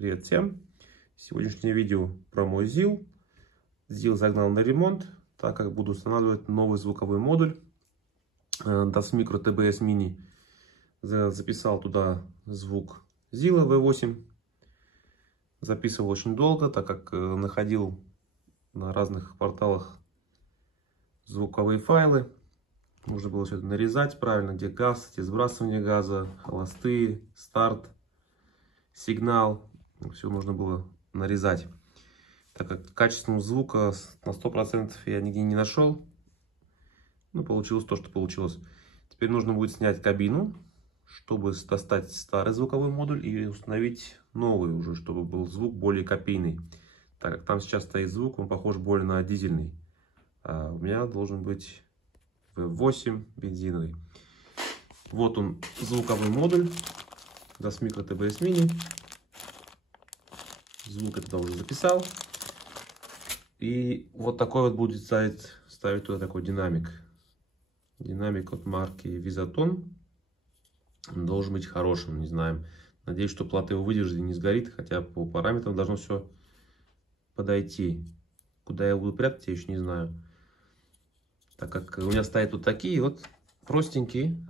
Привет всем! Сегодняшнее видео про мой ZIL. ZIL загнал на ремонт, так как буду устанавливать новый звуковой модуль DAS Micro TBS Mini. Записал туда звук ZIL V8. Записывал очень долго, так как находил на разных порталах звуковые файлы. Нужно было все это нарезать правильно, где газ, где сбрасывание газа, холостые, старт, сигнал. Все нужно было нарезать, так как качественного звука на 100% я нигде не нашел. Ну, получилось то, что получилось. Теперь нужно будет снять кабину, чтобы достать старый звуковой модуль и установить новый уже, чтобы был звук более копийный. Так как там сейчас стоит звук, он похож более на дизельный. А у меня должен быть V8 бензиновый. Вот он, звуковой модуль DAS Micro TBS Mini. Звук я туда уже записал. И вот такой вот будет ставить туда такой динамик. Динамик от марки Visaton. Он должен быть хорошим, не знаем. Надеюсь, что плата его выдержит и не сгорит. Хотя по параметрам должно все подойти. Куда я буду прятать, я еще не знаю. Так как у меня стоят вот такие вот простенькие.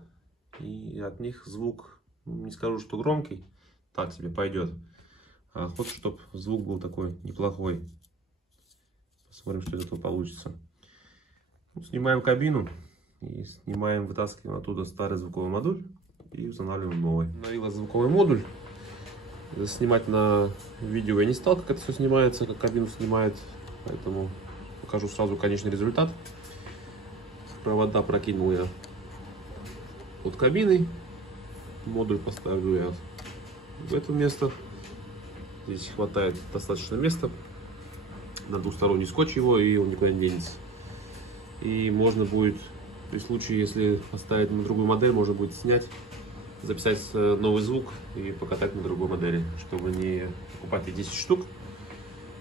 И от них звук, не скажу, что громкий. Так себе пойдет. А хочу, чтобы звук был такой неплохой. Посмотрим, что из этого получится. Снимаем кабину и вытаскиваем оттуда старый звуковой модуль и устанавливаем новый. Установила звуковой модуль. Снимать на видео я не стал, как это все снимается, как кабину снимает. Поэтому покажу сразу конечный результат. Провода прокинул я под кабиной. Модуль поставлю я в это место. Здесь хватает достаточно места. На двусторонний скотч его, и он никуда не денется. И можно будет, при случае, если поставить на другую модель, можно будет снять, записать новый звук и покатать на другой модели. Чтобы не покупать и 10 штук,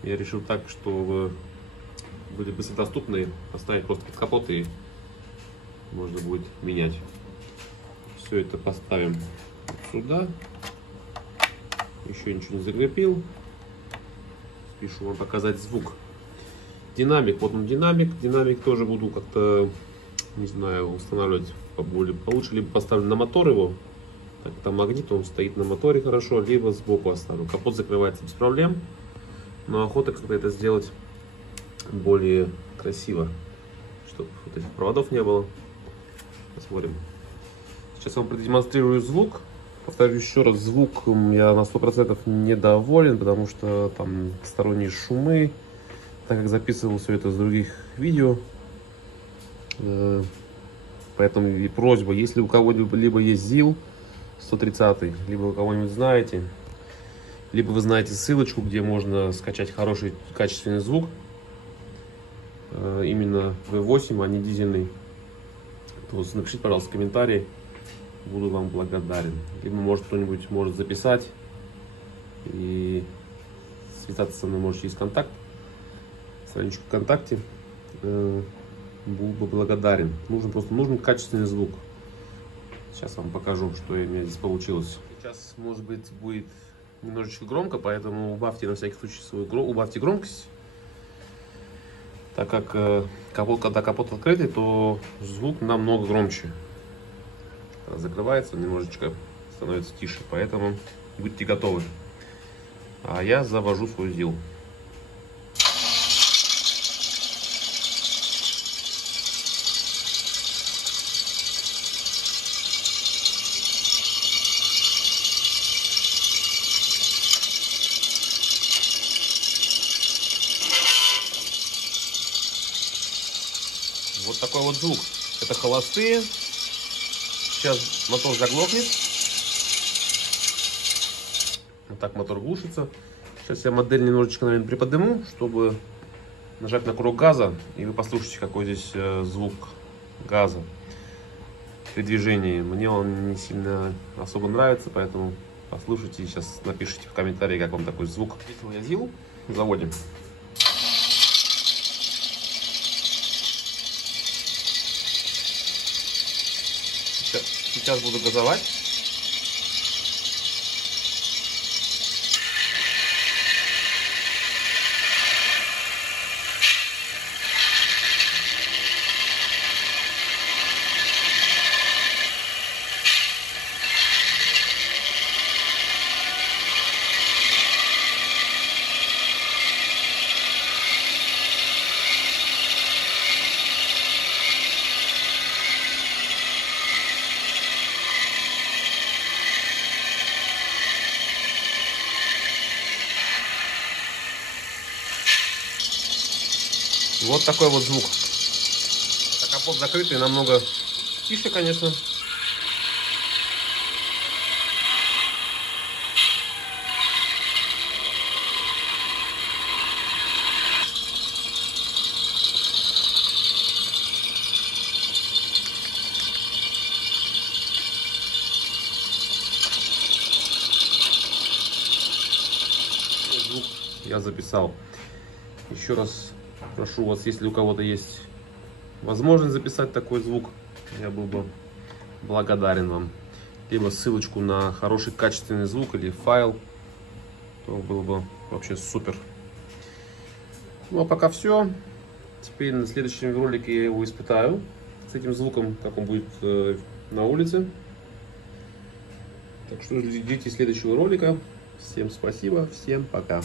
я решил так, чтобы были быстродоступные, поставить просто под капот и можно будет менять. Все это поставим сюда. Еще ничего не закрепил. Спешу вам показать звук. Динамик, вот он динамик. Динамик тоже буду как-то, не знаю, устанавливать поболее получше. Либо поставлю на мотор его. Так, там магнит, он стоит на моторе хорошо. Либо сбоку оставлю. Капот закрывается без проблем. Но охота как-то это сделать более красиво. Чтобы вот этих проводов не было. Посмотрим. Сейчас я вам продемонстрирую звук. Повторюсь еще раз, звук я на 100% недоволен, потому что там посторонние шумы, так как записывал все это с других видео. Поэтому и просьба, если у кого-либо есть ZIL 130, либо у кого-нибудь знаете, либо вы знаете ссылочку, где можно скачать хороший качественный звук, именно V8, а не дизельный, то напишите, пожалуйста, в комментарии. Буду вам благодарен. Либо может кто-нибудь может записать и связаться со мной может через контакт, страничку ВКонтакте. Был бы благодарен. Нужен качественный звук. Сейчас вам покажу, что у меня здесь получилось. Сейчас может быть будет немножечко громко, поэтому убавьте на всякий случай убавьте громкость. Так как когда капот открытый, то звук намного громче. Закрывается, немножечко становится тише, поэтому будьте готовы. А я завожу свой ZIL. Вот такой вот звук. Это холостые. Сейчас мотор заглохнет. Вот так мотор глушится. Сейчас я модель немножечко, наверное, приподниму, чтобы нажать на курок газа. И вы послушаете, какой здесь звук газа при движении. Мне он не сильно особо нравится, поэтому послушайте и сейчас напишите в комментарии, как вам такой звук. Я ZIL. Заводим. Сейчас буду газовать. Вот такой вот звук. Капот закрытый, намного тише, конечно. Звук я записал. Еще раз прошу вас, если у кого-то есть возможность записать такой звук, я был бы благодарен вам. Либо ссылочку на хороший качественный звук или файл, то было бы вообще супер. Ну а пока все. Теперь на следующем ролике я его испытаю с этим звуком, как он будет на улице. Так что ждите следующего ролика. Всем спасибо, всем пока.